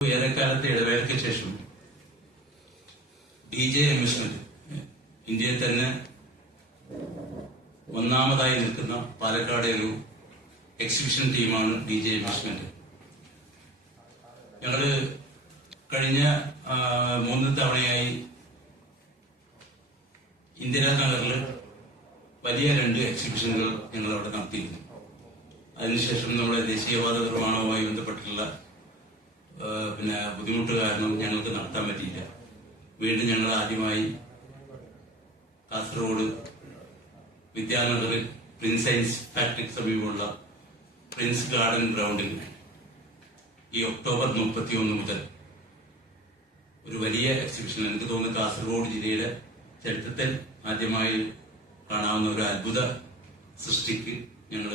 ഏറെക്കാലത്തെ ഇടവേളയ്ക്ക് ശേഷം D J amusement ഇന്ത്യയിൽ തന്നെ ഒന്നാമതായി നിൽക്കുന്ന പാലക്കാട് ഒരു എക്സിബിഷൻ ടീമാണ് ഡി ജെ അമ്യൂസ്മെന്റ് ഞങ്ങൾ കഴിഞ്ഞ മൂന്ന് തവണയായി ഇന്ദിരാനഗറിൽ വലിയ രണ്ട് എക്സിബിഷനുകൾ ഞങ്ങൾ അവിടെ നടത്തിയിരുന്നു. അതിനുശേഷം നമ്മുടെ ദേശീയവാദ നിർമ്മാണവുമായി ബന്ധപ്പെട്ടിട്ടുള്ള പിന്നെ ബുദ്ധിമുട്ട് കാരണം ഞങ്ങൾക്ക് നടത്താൻ പറ്റിയില്ല. വീണ്ടും ഞങ്ങൾ ആദ്യമായി കാസർഗോഡ് വിദ്യാനഗറിൽ പ്രിൻസ് സയൻസ് ഫാക്ടറിക്ക് സമീപമുള്ള പ്രിൻസ് ഗാർഡൻ ഗ്രൗണ്ടിൽ ഈ ഒക്ടോബർ മുപ്പത്തി ഒന്ന് മുതൽ ഒരു വലിയ എക്സിബിഷൻ എനിക്ക് തോന്നുന്നു കാസർഗോഡ് ജില്ലയുടെ ചരിത്രത്തിൽ ആദ്യമായി കാണാവുന്ന ഒരു അത്ഭുത സൃഷ്ടിക്ക് ഞങ്ങൾ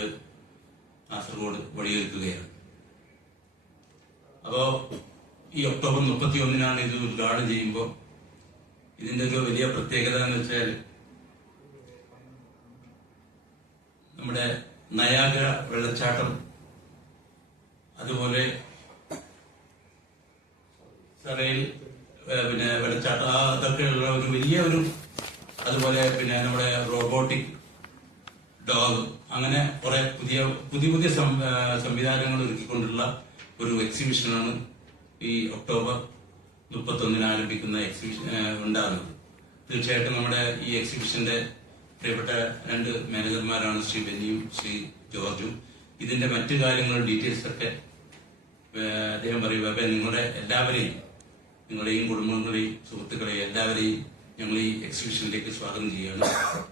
കാസർഗോഡ് വഴിയൊരുക്കുകയാണ്. അപ്പോ ഈ ഒക്ടോബർ മുപ്പത്തി ഒന്നിനാണ് ഇത് ഉദ്ഘാടനം ചെയ്യുമ്പോൾ ഇതിന്റെ ഒരു വലിയ പ്രത്യേകത എന്ന് വെച്ചാൽ നമ്മുടെ നയാഗ്ര വെള്ളച്ചാട്ടം അതുപോലെ സറയിൽ പിന്നെ വെള്ളച്ചാട്ടം അതൊക്കെയുള്ള ഒരു വലിയ ഒരു അതുപോലെ പിന്നെ നമ്മുടെ റോബോട്ടിക് ഡോഗ് അങ്ങനെ കുറെ പുതിയ പുതിയ പുതിയ സംവിധാനങ്ങൾ ഒരുക്കിക്കൊണ്ടുള്ള ഒരു എക്സിബിഷനാണ് ഈ ഒക്ടോബർ മുപ്പത്തൊന്നിന് ആരംഭിക്കുന്ന എക്സിബിഷൻ ഉണ്ടാകുന്നത്. തീർച്ചയായിട്ടും നമ്മുടെ ഈ എക്സിബിഷന്റെ പ്രിയപ്പെട്ട രണ്ട് മാനേജർമാരാണ് ശ്രീ ബെന്നിയും ശ്രീ ജോർജും. ഇതിന്റെ മറ്റു കാര്യങ്ങളും ഡീറ്റെയിൽസ് ഒക്കെ അദ്ദേഹം പറയുക അപ്പൊ നിങ്ങളുടെ എല്ലാവരെയും നിങ്ങളുടെയും കുടുംബങ്ങളെയും സുഹൃത്തുക്കളെയും എല്ലാവരെയും ഞങ്ങൾ ഈ എക്സിബിഷനിലേക്ക് സ്വാഗതം ചെയ്യുകയാണ്.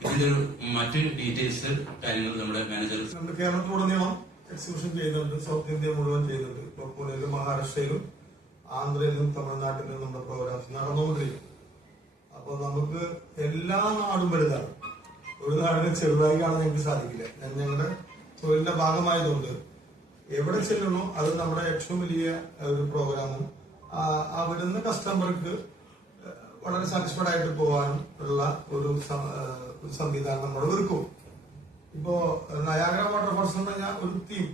ഇതിന്റെ മറ്റ് ഡീറ്റെയിൽസ് കാര്യങ്ങൾ നമ്മുടെ മാനേജർ കേരളത്തിലുടനീളം എക്സിബിഷൻ ചെയ്യുന്നുണ്ട്. സൗത്ത് ഇന്ത്യ മുഴുവൻ ചെയ്യുന്നുണ്ട്. ഇപ്പൊ പൂനെയിലും മഹാരാഷ്ട്രയിലും ആന്ധ്രയിലും തമിഴ്നാട്ടിലും നമ്മുടെ പ്രോഗ്രാംസ് നടന്നുകൊണ്ടിരിക്കും. അപ്പൊ നമുക്ക് എല്ലാ നാടും വലുതാണ്. ഒരു നാടിനെ ചെറുതായി കാണാൻ ഞങ്ങൾക്ക് സാധിക്കില്ല. ഞാൻ ഞങ്ങളുടെ തൊഴിലിന്റെ ഭാഗമായതുകൊണ്ട് എവിടെ ചെല്ലണോ അത് നമ്മുടെ ഏറ്റവും വലിയ ഒരു പ്രോഗ്രാമും അവിടുന്ന് കസ്റ്റമർക്ക് വളരെ സാറ്റിസ്ഫൈഡ് ആയിട്ട് പോകാനും ഉള്ള ഒരു സംവിധാനം നമ്മൾ ഒരുക്കും. ഇപ്പോ നയാഗ്ര വാട്ടർഫോൾസ് എന്ന് പറഞ്ഞാൽ ഒരു തീം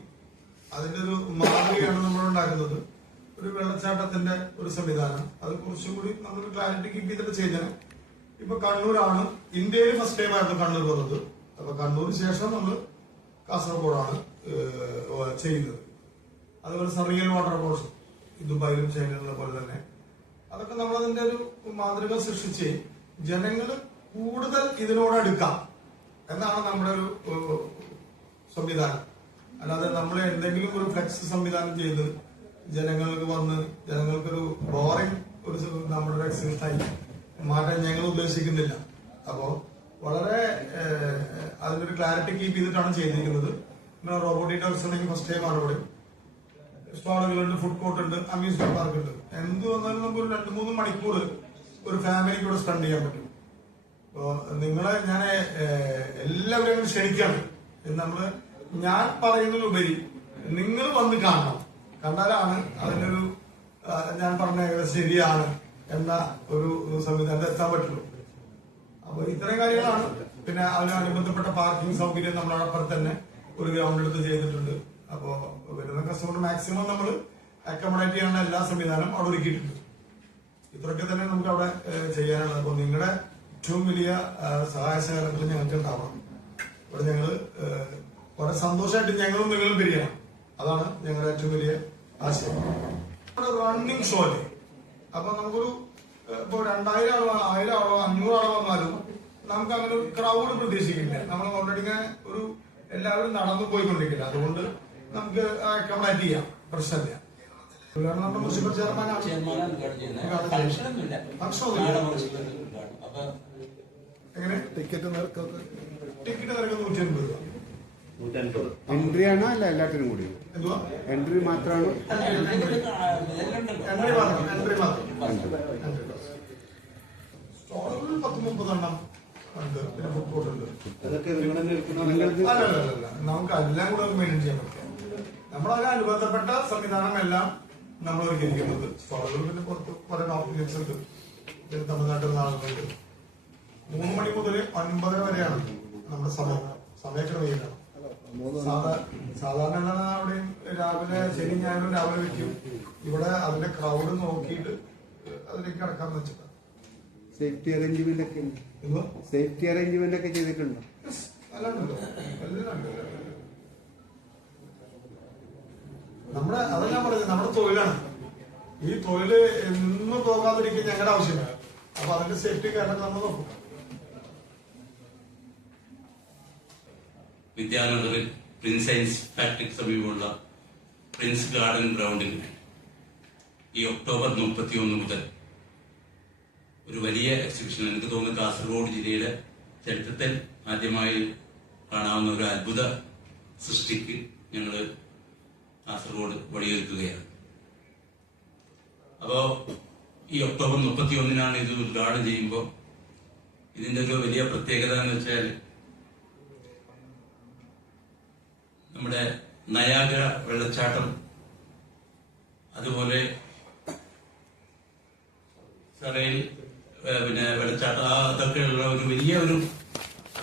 അതിന്റെ ഒരു മാതൃകയാണ് നമ്മൾ ഉണ്ടാക്കുന്നത് ഒരു വെള്ളച്ചാട്ടത്തിന്റെ ഒരു സംവിധാനം. അത് കുറച്ചും കൂടി നമ്മൾ ക്ലാരിറ്റി കീപ്പ് ചെയ്തിട്ട് ചെയ്തത് ഇപ്പൊ കണ്ണൂരാണ്. ഇന്ത്യയിൽ ഫസ്റ്റ് ടൈം ആയിരുന്നു കണ്ണൂർ വന്നത്. അപ്പൊ കണ്ണൂരിന് ശേഷം നമ്മൾ കാസർഗോഡാണ് ചെയ്യുന്നത്. അതുപോലെ സറിയൽ വാട്ടർഫോൾസ് ദുബായിലും ചൈനയിലും പോലെ തന്നെ. അതൊക്കെ നമ്മൾ അതിന്റെ ഒരു മാതൃക സൃഷ്ടിച്ച് ജനങ്ങൾ കൂടുതൽ ഇതിനോട് അടുക്കാം. എന്നാണ് നമ്മുടെ ഒരു സംവിധാനം. അല്ലാതെ നമ്മൾ എന്തെങ്കിലും ഒരു ഫ്ലെക്സ് സംവിധാനം ചെയ്ത് ജനങ്ങൾക്ക് വന്ന് ജനങ്ങൾക്കൊരു ബോറിംഗ് ഒരു നമ്മുടെ എക്സിബിഷനായി മാറ്റാൻ ഞങ്ങൾ ഉദ്ദേശിക്കുന്നില്ല. അപ്പോ വളരെ അതിനൊരു ക്ലാരിറ്റി കീപ്പ് ചെയ്തിട്ടാണ് ചെയ്തിരിക്കുന്നത്. പിന്നെ റോബോട്ടിക് ഉണ്ടെങ്കിൽ ഫസ്റ്റ് ടൈം ആണ് ഇവിടെ. സ്റ്റാളുകളുണ്ട് ഫുഡ് കോർട്ട് ഉണ്ട് അമ്യൂസ്മെന്റ് പാർക്ക് ഉണ്ട്. എന്ത് വന്നാലും നമുക്ക് ഒരു രണ്ട് മൂന്ന് മണിക്കൂർ ഒരു ഫാമിലിക്ക് ഇവിടെ സ്പെൻഡ് ചെയ്യാൻ പറ്റും. നിങ്ങളെ ഞാൻ എല്ലാവരെയും ക്ഷണിക്കണം. നമ്മൾ ഞാൻ പറയുന്നതിലുപരി നിങ്ങൾ വന്ന് കാണണം. കണ്ടാലാണ് അതിനൊരു ഞാൻ പറഞ്ഞ ശരിയാണ് എന്ന ഒരു സംവിധാനത്തിൽ എത്താൻ പറ്റുള്ളൂ. അപ്പൊ ഇത്തരം കാര്യങ്ങളാണ്. പിന്നെ അതിനനുബന്ധപ്പെട്ട പാർക്കിംഗ് സൗകര്യം നമ്മൾ അപ്പുറത്ത് തന്നെ ഒരു ഗ്രൗണ്ട് എടുത്ത് ചെയ്തിട്ടുണ്ട്. അപ്പോ വരുന്ന കസ്റ്റമർ മാക്സിമം നമ്മൾ അക്കോമഡേറ്റ് ചെയ്യാനുള്ള എല്ലാ സംവിധാനം അവിടെ ഒരുക്കിയിട്ടുണ്ട്. ഇത്രയൊക്കെ തന്നെ നമുക്ക് അവിടെ ചെയ്യാനുള്ളത്. അപ്പൊ നിങ്ങളുടെ ഏറ്റവും വലിയ സഹായ സഹകരണങ്ങൾ ഞങ്ങൾക്ക് ഉണ്ടാവണം. ഇവിടെ ഞങ്ങൾ വളരെ സന്തോഷമായിട്ട് ഞങ്ങളും നിങ്ങളും പിരിയണം. അതാണ് ഞങ്ങളുടെ ഏറ്റവും വലിയ ആശയം. നമ്മുടെ റണ്ണിങ് ഷോയിൽ അപ്പൊ നമുക്കൊരു ഇപ്പൊ രണ്ടായിരം ആളോ ആയിരം ആളോ അഞ്ഞൂറ് ആളോ വന്നാലും നമുക്ക് അങ്ങനെ ഒരു ക്രൗഡ് പ്രതീക്ഷിക്കില്ല. നമ്മൾ ഓൾറെഡി ഇങ്ങനെ ഒരു എല്ലാവരും നടന്നു പോയിക്കൊണ്ടിരിക്കില്ല. അതുകൊണ്ട് നമുക്ക് അക്കോമഡേറ്റ് ചെയ്യാം. പ്രശ്നമില്ല. മുനിസിപ്പൽ ചെയർമാനാണ്. ഫംഗ്ഷനൊന്നുമില്ല. എങ്ങനെ? ടിക്കറ്റ് നിരക്കൊക്കെ ടിക്കറ്റ് നിരക്ക് നൂറ്റി അൻപത് രൂപ. എൻട്രി ആണോ അല്ല എല്ലാത്തിനും കൂടി? എൻട്രി മാത്രമാണ്. എൻട്രി മാത്രം എൻട്രി മാത്രം. സ്റ്റോളുകളിൽ പത്ത് മുപ്പതെണ്ണം ഉണ്ട്. ഫുഡ് കോർട്ട് ഉണ്ട്. അതൊക്കെ നിങ്ങളത് അല്ല അല്ല അല്ല, അല്ല. നമുക്ക് എല്ലാം കൂടെ മെയിന്റെയിൻ ചെയ്യാൻ പറ്റും. നമ്മളൊക്കെ അനുബന്ധപ്പെട്ട സംവിധാനം എല്ലാം നമ്മൾ ഒരുക്കിയിരിക്കുന്നത് സ്റ്റോളുകൾ പിന്നെ പുറത്ത് പല ഓപ്പറേഷൻസ് ഉണ്ട്. തമിഴ്നാട്ടിൽ നിന്ന് ആളുകളുണ്ട്. മൂന്ന് മണി മുതൽ ഒൻപതര വരെയാണ് നമ്മുടെ സമയം സമയക്രമീകരണം. സാധാ- സാധാരണ അവിടെയും രാവിലെ ശനി ഞായറും രാവിലെ വെക്കും. ഇവിടെ അതിന്റെ ക്രൗഡ് നോക്കിയിട്ട് അതിലേക്ക് കിടക്കാന്ന് വെച്ചിട്ടാണ് സേഫ്റ്റി അറേഞ്ച്മെന്റ് ഒക്കെ സേഫ്റ്റി അറേഞ്ച്മെന്റ് ഒക്കെ ചെയ്തിട്ടുണ്ടോ. നമ്മുടെ അതല്ല പറഞ്ഞത് നമ്മുടെ തൊഴിലാണ്. ഈ തൊഴിൽ എന്നും പോകാതിരിക്കാൻ ഞങ്ങളുടെ ആവശ്യമില്ല. അപ്പൊ അതിന്റെ സേഫ്റ്റി കാരണം നമ്മൾ നോക്കും. വിദ്യാനഗറിൽ പ്രിൻസ് സയൻസ് ഫാക്ടറിക്ക് സമീപമുള്ള പ്രിൻസ് ഗാർഡൻ ഗ്രൗണ്ടിൽ ഈ ഒക്ടോബർ മുപ്പത്തി ഒന്ന് മുതൽ ഒരു വലിയ എക്സിബിഷൻ എനിക്ക് തോന്നുന്നു കാസർഗോഡ് ജില്ലയിലെ ചരിത്രത്തിൽ ആദ്യമായി കാണാവുന്ന ഒരു അത്ഭുത സൃഷ്ടിക്ക് ഞങ്ങൾ കാസർഗോഡ് വഴിയൊരുക്കുകയാണ്. അപ്പോ ഈ ഒക്ടോബർ മുപ്പത്തി ഒന്നിനാണ് ഇത് ഉദ്ഘാടനം ചെയ്യുമ്പോൾ ഇതിന്റെ ഒരു വലിയ പ്രത്യേകത എന്ന് വെച്ചാൽ നമ്മുടെ നയാഗര വെള്ളച്ചാട്ടം അതുപോലെ സറയിൽ പിന്നെ വെള്ളച്ചാട്ടം അതൊക്കെയുള്ള ഒരു വലിയ ഒരു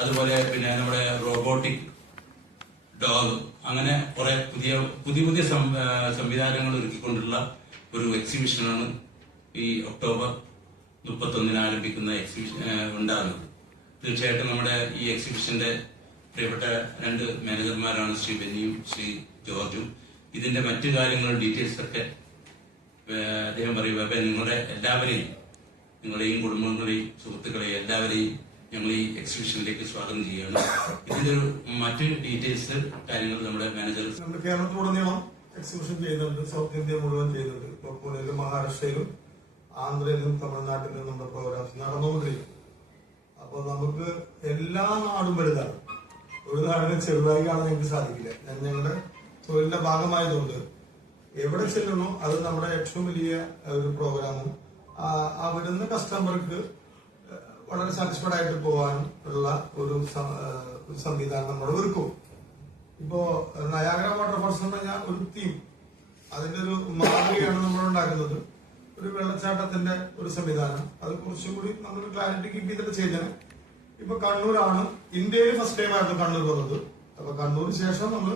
അതുപോലെ പിന്നെ നമ്മുടെ റോബോട്ടിക് ഡോഗ് അങ്ങനെ കുറെ പുതിയ പുതിയ പുതിയ സംവിധാനങ്ങൾ ഒരുക്കിക്കൊണ്ടുള്ള ഒരു എക്സിബിഷനാണ് ഈ ഒക്ടോബർ മുപ്പത്തൊന്നിന് ആരംഭിക്കുന്ന എക്സിബിഷൻ ഉണ്ടാകുന്നത്. തീർച്ചയായിട്ടും നമ്മുടെ ഈ എക്സിബിഷന്റെ പ്രിയപ്പെട്ട രണ്ട് മാനേജർമാരാണ് ശ്രീ ബെന്നിയും ശ്രീ ജോർജും. ഇതിന്റെ മറ്റു കാര്യങ്ങളും ഡീറ്റെയിൽസ് ഒക്കെ അദ്ദേഹം പറയുക അപ്പൊ നിങ്ങളുടെ എല്ലാവരെയും നിങ്ങളെയും കുടുംബങ്ങളെയും സുഹൃത്തുക്കളെയും എല്ലാവരെയും ഞങ്ങൾ ഈ എക്സിബിഷനിലേക്ക് സ്വാഗതം ചെയ്യുകയാണ്. ഇതിന്റെ മറ്റ് ഡീറ്റെയിൽസ് കാര്യങ്ങൾ നമ്മുടെ മാനേജർ നമ്മുടെ കേരളത്തിലുടനീളം എക്സിബിഷൻ ചെയ്യുന്നുണ്ട്. സൗത്ത് ഇന്ത്യ മുഴുവൻ ചെയ്യുന്നുണ്ട്. ഇപ്പൊ പൂനെയിലും മഹാരാഷ്ട്രയിലും ആന്ധ്രയിലും തമിഴ്നാട്ടിലും നമ്മുടെ പ്രോഗ്രാംസ് നടന്നുകൊണ്ടിരിക്കും അപ്പൊ നമുക്ക് എല്ലാ നാടും വലുതാണ്. ഒരു നാടിനെ ചെറുതായി കാണാൻ ഞങ്ങൾക്ക് സാധിക്കില്ല. ഞങ്ങളുടെ തൊഴിലിന്റെ ഭാഗമായതുകൊണ്ട് എവിടെ ചെല്ലണോ അത് നമ്മുടെ ഏറ്റവും വലിയ ഒരു പ്രോഗ്രാമും വരുന്ന കസ്റ്റമർക്ക് വളരെ സാറ്റിസ്ഫൈഡ് ആയിട്ട് പോകാനും ഉള്ള ഒരു സംവിധാനം നമ്മൾ ഒരുക്കും. ഇപ്പോ നയാഗ്ര വാട്ടർഫോൾസ് എന്ന് പറഞ്ഞാൽ ഒരു തീം. അതിന്റെ ഒരു മാതൃകയാണ് നമ്മൾ ഉണ്ടാക്കുന്നത്. ഒരു വെള്ളച്ചാട്ടത്തിന്റെ ഒരു സംവിധാനം. അത് കുറച്ചും കൂടി നമ്മൾ ക്ലാരിറ്റി കീപ്പ് ചെയ്തിട്ട് ഇപ്പൊ കണ്ണൂരാണ്. ഇന്ത്യയിൽ ഫസ്റ്റ് ടൈം ആയിരുന്നു കണ്ണൂർ വന്നത്. അപ്പൊ കണ്ണൂരിന് ശേഷം നമ്മൾ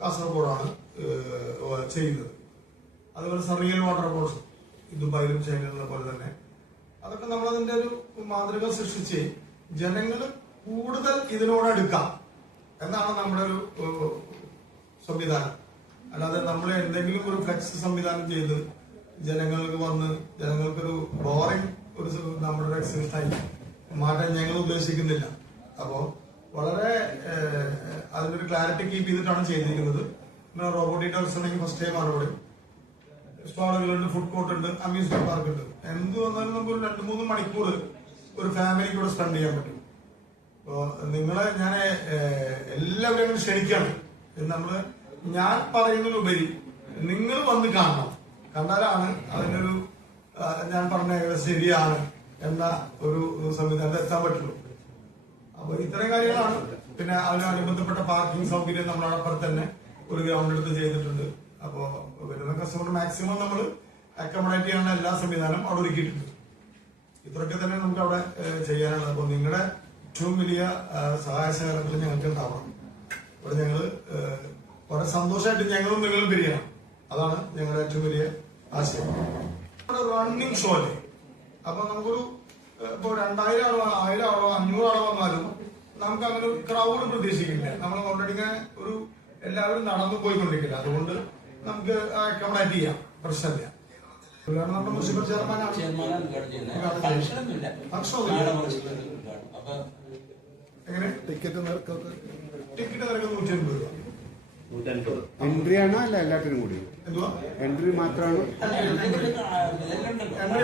കാസർഗോഡാണ് ചെയ്യുന്നത്. അതുപോലെ വാട്ടർ വാട്ടർഫോൾസ് ദുബായിലും ചൈനയിലുള്ള പോലെ തന്നെ. അതൊക്കെ നമ്മൾ അതിന്റെ ഒരു മാതൃക സൃഷ്ടിച്ച് ജനങ്ങൾ കൂടുതൽ ഇതിനോട് അടുക്കാം എന്നാണ് നമ്മുടെ ഒരു സംവിധാനം. അല്ലാതെ നമ്മൾ എന്തെങ്കിലും ഒരു ഫ്ലെക്സ് സംവിധാനം ചെയ്ത് ജനങ്ങൾക്ക് വന്ന് ജനങ്ങൾക്കൊരു ബോറിംഗ് ഒരു നമ്മുടെ എക്സിബിഷനായി മാറ്റാൻ ഞങ്ങൾ ഉദ്ദേശിക്കുന്നില്ല. അപ്പോ വളരെ അതിനൊരു ക്ലാരിറ്റി കീപ്പ് ചെയ്തിട്ടാണ് ചെയ്തിരിക്കുന്നത്. പിന്നെ റോബോട്ടിക് ടൗസ് ഉണ്ടെങ്കിൽ ഫസ്റ്റ് ടൈം ആണ് ഇവിടെ. സ്റ്റാളുകളുണ്ട് ഫുഡ് കോർട്ട് ഉണ്ട് അമ്യൂസ്മെന്റ് പാർക്ക് ഉണ്ട്. എന്ത് വന്നാലും നമുക്ക് ഒരു രണ്ട് മൂന്ന് മണിക്കൂർ ഒരു ഫാമിലിക്ക് ഇവിടെ സ്പെൻഡ് ചെയ്യാൻ പറ്റും. അപ്പോ നിങ്ങളെ ഞാൻ എല്ലാവരെയും ക്ഷണിക്കണം നമ്മൾ ഞാൻ പറയുന്നതിലുപരി നിങ്ങൾ വന്ന് കാണണം. കണ്ടാലാണ് അതിനൊരു ഞാൻ പറഞ്ഞ ശരിയാണ്. എന്ന ഒരു സംവിധാനത്തിൽ എത്താൻ പറ്റുള്ളൂ. അപ്പൊ ഇത്തരം കാര്യങ്ങളാണ്. പിന്നെ അതിനനുബന്ധപ്പെട്ട പാർക്കിംഗ് സൗകര്യം നമ്മൾ അപ്പുറത്ത് തന്നെ ഒരു ഗ്രൗണ്ട് എടുത്ത് ചെയ്തിട്ടുണ്ട്. അപ്പോ വരുന്ന കസ്റ്റമർ മാക്സിമം നമ്മൾ അക്കോമഡേറ്റ് ചെയ്യുന്ന എല്ലാ സംവിധാനം അവിടെ ഒരുക്കിയിട്ടുണ്ട്. ഇത്രയൊക്കെ തന്നെ നമുക്ക് അവിടെ ചെയ്യാനുള്ളത്. അപ്പൊ നിങ്ങളുടെ ഏറ്റവും വലിയ സഹായ സഹകരണത്തിൽ ഞങ്ങൾക്ക് ഉണ്ടാവണം. അവിടെ ഞങ്ങൾ വളരെ സന്തോഷമായിട്ട് ഞങ്ങളും നിങ്ങളും പിരിയണം. അതാണ് ഞങ്ങളുടെ ഏറ്റവും വലിയ ആശയം. റണ്ണിങ് ഷോയിൽ അപ്പൊ നമുക്കൊരു ഇപ്പൊ രണ്ടായിരം ആളോ ആയിരം ആളോ അഞ്ഞൂറ് ആളോ വന്നാലും നമുക്ക് അങ്ങനെ ഒരു ക്രൗഡ് പ്രതീക്ഷിക്കില്ല നമ്മൾ ഓൾറെഡി ഇങ്ങനെ ഒരു എല്ലാവരും നടന്നു പോയിക്കൊണ്ടിരിക്കില്ല. അതുകൊണ്ട് നമുക്ക് അക്കോമഡേറ്റ് ചെയ്യാം. പ്രശ്നമില്ല. നമ്മുടെ മുനിസിപ്പൽ ചെയർമാനാണ് ടിക്കറ്റ് നിരക്കൊക്കെ ടിക്കറ്റ് നിരക്ക് നൂറ്റി അൻപത് രൂപ എൻട്രി ആണോ അല്ല എല്ലാത്തിനും കൂടി? എന്തുവാ എൻട്രി മാത്രമാണ് എൻട്രി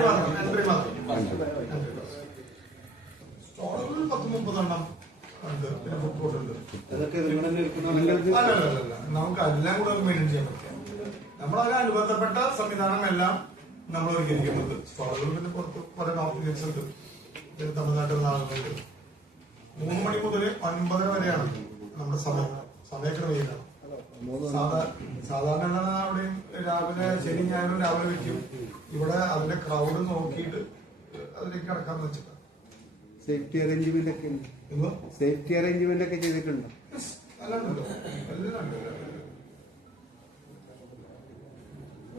മാത്രം എൻട്രി മാത്രം. സ്റ്റോളുകളിൽ പത്ത് മുപ്പതെണ്ണം ഉണ്ട് പിന്നെ ഫുഡ് കോർട്ട് ഉണ്ട്. അതൊക്കെ നിങ്ങൾ തന്നെ എടുക്കണോ നിങ്ങൾക്ക് അല്ല അല്ല അല്ല, അല്ല നമുക്ക് എല്ലാം കൂടെ മെയിന്റെയിൻ ചെയ്യാൻ പറ്റില്ല നമ്മളൊക്കെ അനുബന്ധപ്പെട്ട സംവിധാനം എല്ലാം നമ്മൾ ഒരുക്കിയിരിക്കുന്നത്. സ്റ്റോളുകൾ പിന്നെ പുറത്ത് കുറെ കോംപ്ലിക്കേറ്റ്സ് ഉണ്ട്. പിന്നെ തമിഴ്നാട്ടിൽ നിന്ന് ആളുകളുണ്ട്. മൂന്ന് മണി മുതൽ ഒൻപതര വരെയാണ് നമ്മുടെ സമയം. സമയക്രമീകരണം. സാധാരണ അവിടെ അവിടെയും രാവിലെ ശനി ഞാനും രാവിലെ വെക്കും. ഇവിടെ അതിന്റെ ക്രൗഡ് നോക്കിയിട്ട് അതിലേക്ക് കിടക്കാൻ വെച്ചിട്ടാണ് സേഫ്റ്റി അറേഞ്ച്മെന്റ് ഒക്കെ ഉണ്ട്. സേഫ്റ്റി അറേഞ്ച്മെന്റ് ഒക്കെ ചെയ്തിട്ടുണ്ടോ? അല്ലാണ്ടല്ലോ.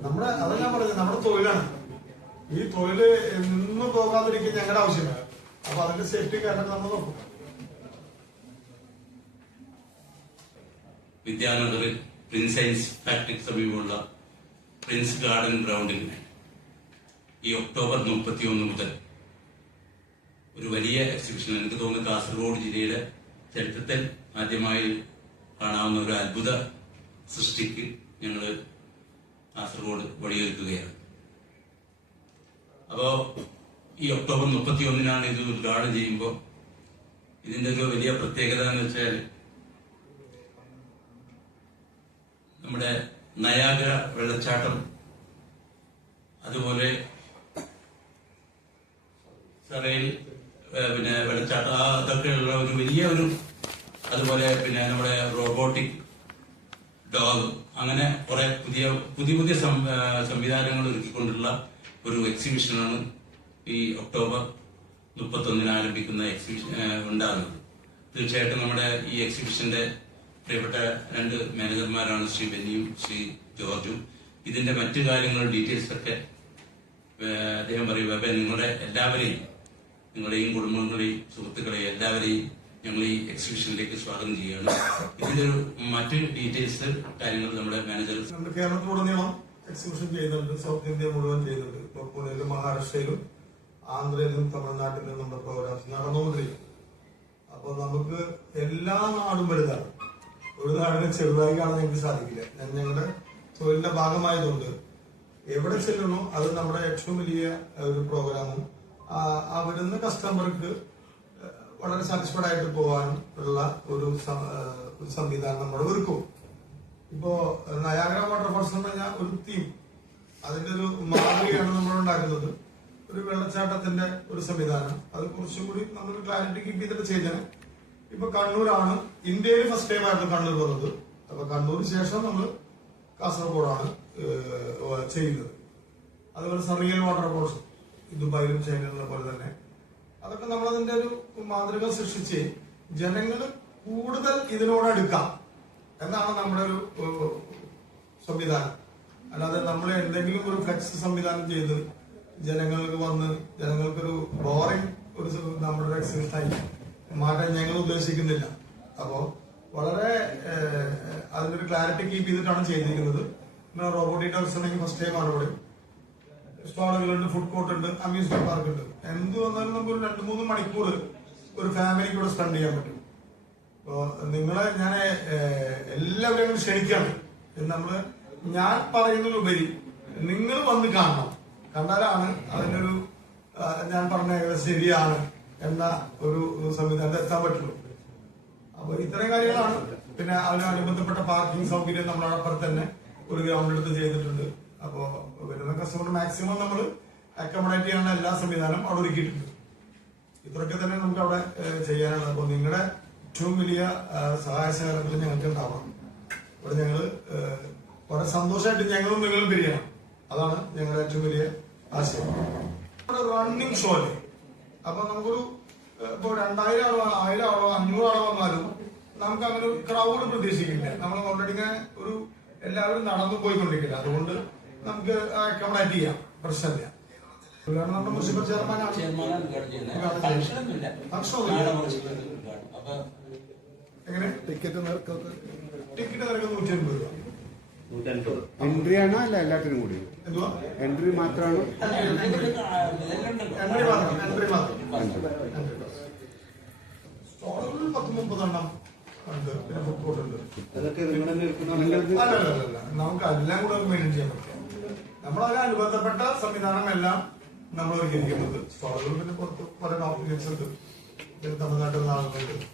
നമ്മുടെ അതാ ഞാൻ പറഞ്ഞത് നമ്മുടെ തൊഴിലാണ്. ഈ തൊഴിൽ നിന്ന് പോകാതിരിക്കാൻ ഞങ്ങളുടെ ആവശ്യമില്ല. അപ്പൊ അതിന്റെ സേഫ്റ്റി കാരണം നമ്മൾ നോക്കും. വിദ്യാനഗറിൽ പ്രിൻസ് സയൻസ് ഫാക്ടറിക്ക് സമീപമുള്ള പ്രിൻസ് ഗാർഡൻ ഗ്രൗണ്ടിൽ ഈ ഒക്ടോബർ മുപ്പത്തിയൊന്ന് മുതൽ ഒരു വലിയ എക്സിബിഷൻ എനിക്ക് തോന്നുന്നു കാസർഗോഡ് ജില്ലയുടെ ചരിത്രത്തിൽ ആദ്യമായി കാണാവുന്ന ഒരു അത്ഭുത സൃഷ്ടിക്ക് ഞങ്ങൾ കാസർഗോഡ് വഴിയൊരുക്കുകയാണ്. അപ്പോ ഈ ഒക്ടോബർ മുപ്പത്തി ഒന്നിനാണ് ഇത് ഉദ്ഘാടനം ചെയ്യുമ്പോൾ ഇതിന്റെ ഒരു വലിയ പ്രത്യേകത എന്ന് വെച്ചാൽ നമ്മുടെ നയാഗ്ര വെള്ളച്ചാട്ടം അതുപോലെ സറയിൽ പിന്നെ വെള്ളച്ചാട്ടം അതൊക്കെയുള്ള ഒരു വലിയ ഒരു അതുപോലെ പിന്നെ നമ്മുടെ റോബോട്ടിക് ഡോഗ് അങ്ങനെ കുറെ പുതിയ പുതിയ പുതിയ സംവിധാനങ്ങൾ ഒരുക്കിക്കൊണ്ടുള്ള ഒരു എക്സിബിഷനാണ് ഈ ഒക്ടോബർ മുപ്പത്തൊന്നിന് ആരംഭിക്കുന്ന എക്സിബിഷൻ ഉണ്ടാകുന്നത്. തീർച്ചയായിട്ടും നമ്മുടെ ഈ എക്സിബിഷന്റെ പ്രിയപ്പെട്ട രണ്ട് മാനേജർമാരാണ് ശ്രീ ബെന്നിയും ശ്രീ ജോർജും. ഇതിന്റെ മറ്റു കാര്യങ്ങൾ ഡീറ്റെയിൽസ് ഒക്കെ അദ്ദേഹം പറയുക അപ്പൊ നിങ്ങളുടെ എല്ലാവരെയും നിങ്ങളുടെയും കുടുംബങ്ങളെയും സുഹൃത്തുക്കളെയും എല്ലാവരെയും ഞങ്ങൾ ഈ എക്സിബിഷനിലേക്ക് സ്വാഗതം ചെയ്യുകയാണ്. ഇതിന്റെ ഒരു മറ്റ് ഡീറ്റെയിൽസ് കാര്യങ്ങൾ നമ്മുടെ മാനേജർ നമ്മുടെ കേരളത്തിലുടനീളം എക്സിബിഷൻ ചെയ്യുന്നുണ്ട് സൗത്ത് ഇന്ത്യ മുഴുവൻ ചെയ്യുന്നുണ്ട്. ഇപ്പൊ പൂനെയിലും മഹാരാഷ്ട്രയിലും ആന്ധ്രയിലും തമിഴ്നാട്ടിലും നമ്മുടെ പ്രോഗ്രാംസ് നടന്നുകൊണ്ടിരിക്കും അപ്പൊ നമുക്ക് എല്ലാ നാടും വലുതാണ്. ഒരു നാടിനെ ചെറുതായി കാണാൻ ഞങ്ങൾക്ക് സാധിക്കില്ല. ഞങ്ങളുടെ തൊഴിലിന്റെ ഭാഗമായതുകൊണ്ട് എവിടെ ചെല്ലണോ അത് നമ്മുടെ ഏറ്റവും വലിയ ഒരു പ്രോഗ്രാമും വരുന്ന കസ്റ്റമർക്ക് വളരെ സാറ്റിസ്ഫൈഡ് ആയിട്ട് പോകാനും ഉള്ള ഒരു സംവിധാനം നമ്മൾ ഒരുക്കും. ഇപ്പോ നയാഗ്ര വാട്ടർഫോൾസ് എന്ന് പറഞ്ഞാൽ ഒരു തീം. അതിന്റെ ഒരു മാതൃകയാണ് നമ്മൾ ഉണ്ടാക്കുന്നത്. ഒരു വെള്ളച്ചാട്ടത്തിന്റെ ഒരു സംവിധാനം. അത് കുറച്ചും കൂടി നമ്മൾ ക്ലാരിറ്റി കീപ്പ് ചെയ്തിട്ട് ചെയ്തത് ഇപ്പൊ കണ്ണൂരാണ്. ഇന്ത്യയിൽ ഫസ്റ്റ് ടൈം ആയിരുന്നു കണ്ണൂർ വന്നത്. അപ്പൊ കണ്ണൂരിന് ശേഷം നമ്മൾ കാസർഗോഡാണ് ചെയ്യുന്നത്. അതുപോലെ സറിയൽ വാട്ടർ പോർട്ട് ദുബായിലും ചൈനയിലും പോലെ തന്നെ. അതൊക്കെ നമ്മൾ അതിന്റെ ഒരു മാതൃക സൃഷ്ടിച്ച് ജനങ്ങൾ കൂടുതൽ ഇതിനോട് അടുക്കാം എന്നാണ് നമ്മുടെ ഒരു സംവിധാനം. അല്ലാതെ നമ്മൾ എന്തെങ്കിലും ഒരു ഫ്ലെക്സ് സംവിധാനം ചെയ്ത് ജനങ്ങൾക്ക് വന്ന് ജനങ്ങൾക്കൊരു ബോറിംഗ് ഒരു നമ്മുടെ ഒരു എക്സിബിഷനായി മാറ്റാൻ ഞങ്ങൾ ഉദ്ദേശിക്കുന്നില്ല. അപ്പോ വളരെ അതിനൊരു ക്ലാരിറ്റി കീപ്പ് ചെയ്തിട്ടാണ് ചെയ്തിരിക്കുന്നത്. പിന്നെ റോബോട്ടിക് ഹൗസ് ഉണ്ടെങ്കിൽ ഫസ്റ്റ് ടൈം ആണ് ഇവിടെ. സ്റ്റാളുകളുണ്ട് ഫുഡ് കോർട്ട് ഉണ്ട് അമ്യൂസ്മെന്റ് പാർക്ക് ഉണ്ട്. എന്ത് വന്നാലും നമുക്ക് ഒരു രണ്ട് മൂന്ന് മണിക്കൂർ ഒരു ഫാമിലി കൂടെ സ്പെൻഡ് ചെയ്യാൻ പറ്റും. അപ്പോ നിങ്ങളെ ഞാൻ എല്ലാവരെയും ഇത് നമ്മൾ ഞാൻ പറയുന്നതിലുപരി നിങ്ങൾ വന്ന് കാണണം. കണ്ടാലാണ് അതിനൊരു ഞാൻ പറഞ്ഞ ശരിയാണ്. എന്ന ഒരു സംവിധാനത്തിൽ എത്താൻ പറ്റുള്ളൂ. അപ്പൊ ഇത്തരം കാര്യങ്ങളാണ്. പിന്നെ അതിനനുബന്ധപ്പെട്ട പാർക്കിംഗ് സൗകര്യം നമ്മൾ അപ്പുറത്ത് തന്നെ ഒരു ഗ്രൗണ്ട് എടുത്ത് ചെയ്തിട്ടുണ്ട്. അപ്പോ വരുന്ന കസ്റ്റമർ മാക്സിമം നമ്മൾ അക്കോമഡേറ്റ് ചെയ്യാനുള്ള എല്ലാ സംവിധാനം അവിടെ ഒരുക്കിയിട്ടുണ്ട്. ഇത്രയൊക്കെ തന്നെ നമുക്ക് അവിടെ ചെയ്യാനുള്ളത്. അപ്പൊ നിങ്ങളുടെ ഏറ്റവും വലിയ സഹായ സഹകരണത്തിൽ ഞങ്ങൾക്ക് ഉണ്ടാവണം. ഇവിടെ ഞങ്ങൾ വളരെ സന്തോഷമായിട്ട് ഞങ്ങളും നിങ്ങളും പിരിയണം. അതാണ് ഞങ്ങളുടെ ഏറ്റവും വലിയ ആശയം. റണ്ണിങ് ഷോയിൽ അപ്പൊ നമുക്കൊരു ഇപ്പൊ രണ്ടായിരം ആളോ ആയിരം ആളോ അഞ്ഞൂറ് ആളോ വന്നാലും നമുക്ക് അങ്ങനെ ഒരു ക്രൗഡ് പ്രതീക്ഷിക്കില്ല നമ്മൾ ഓൾറെഡി ഇങ്ങനെ ഒരു എല്ലാവരും നടന്നു പോയിക്കൊണ്ടിരിക്കില്ല അതുകൊണ്ട് നമുക്ക് അക്കോമഡേറ്റ് ചെയ്യാം. പ്രശ്നമില്ല. നമ്മുടെ മുനിസിപ്പൽ ചെയർമാനാണ് ടിക്കറ്റ് നിരക്കൊക്കെ ടിക്കറ്റ് നിരക്ക് നൂറ്റി അൻപത് രൂപ. എൻട്രി ആണോ അല്ല എല്ലാത്തിനും കൂടി? എൻട്രി മാത്രമാണ്. സ്റ്റോളുകളിൽ പത്ത് മുപ്പതെണ്ണം ഉണ്ട്. പിന്നെ ഫുഡ് കോർട്ട് ഉണ്ട് നമുക്ക് എല്ലാം കൂടെ മെയിൻ ചെയ്യാൻ പറ്റും. നമ്മളതിന് അനുബന്ധപ്പെട്ട സംവിധാനം എല്ലാം നമ്മൾ ഒരുക്കിയിരിക്കുന്നത് സ്റ്റോളുകൾ പിന്നെ പുറത്ത് പല ഡോക്യുമെന്റ്സ് ഉണ്ട്. പിന്നെ തമിഴ്നാട്ടിൽ നിന്ന് ആളുകളുണ്ട്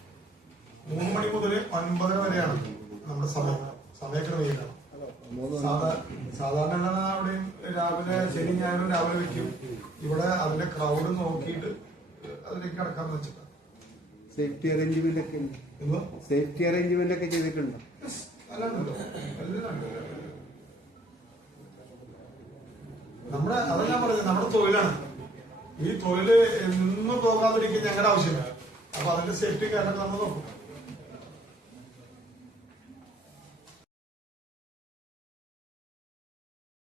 മൂന്ന് മണി മുതൽ ഒൻപതര വരെയാണ് നമ്മുടെ സമയം. സമയക്രമീകരണം. സാധാരണ അവിടെയും രാവിലെ ശനി ഞാനും രാവിലെ വെക്കും. ഇവിടെ അതിന്റെ ക്രൗഡ് നോക്കിയിട്ട് അതിലേക്ക് കിടക്കാന്ന് വെച്ചിട്ടാണ് സേഫ്റ്റി അറേഞ്ച്മെന്റ് ഒക്കെ സേഫ്റ്റി അറേഞ്ച്മെന്റ് ഒക്കെ ചെയ്തിട്ടുണ്ടോ? നമ്മുടെ അതാ ഞാൻ പറഞ്ഞത് നമ്മുടെ തൊഴിലാണ്. ഈ തൊഴിൽ എന്നും പോകാതിരിക്കാൻ ഞങ്ങളുടെ ആവശ്യമില്ല. അപ്പൊ അതിന്റെ സേഫ്റ്റി കാരണം നമ്മൾ നോക്കും.